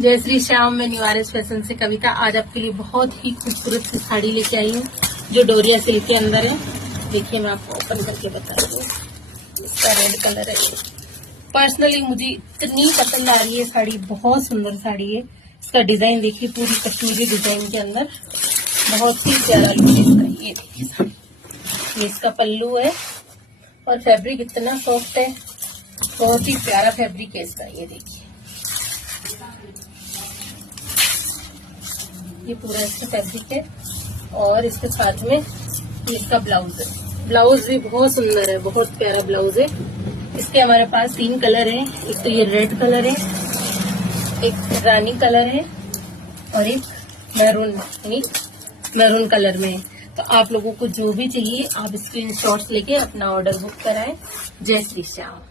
जय श्री श्याम। मैं न्यूआरएस फैशन से कविता आज आपके लिए बहुत ही खूबसूरत सी साड़ी लेके आई हूँ जो डोरिया सिल्क के अंदर है। देखिए मैं आपको ओपन करके बता रही हूँ। इसका रेड कलर है। पर्सनली मुझे इतनी पसंद आ रही है साड़ी, बहुत सुंदर साड़ी है। इसका डिजाइन देखिए, पूरी कश्मीरी डिजाइन के अंदर बहुत ही प्यारा लुक है इसका। ये देखिए साड़ी, ये इसका पल्लू है और फैब्रिक इतना सॉफ्ट है, बहुत ही प्यारा फैब्रिक है इसका। ये देखिए, ये पूरा इसका फैब्रिक है और इसके साथ में इसका ब्लाउज है। ब्लाउज भी बहुत सुंदर है, बहुत प्यारा ब्लाउज है। इसके हमारे पास 3 कलर हैं। एक तो ये रेड कलर है, एक रानी कलर है और एक मैरून कलर में है। तो आप लोगों को जो भी चाहिए आप स्क्रीनशॉट्स लेके अपना ऑर्डर बुक कराएं। जय श्री श्याम।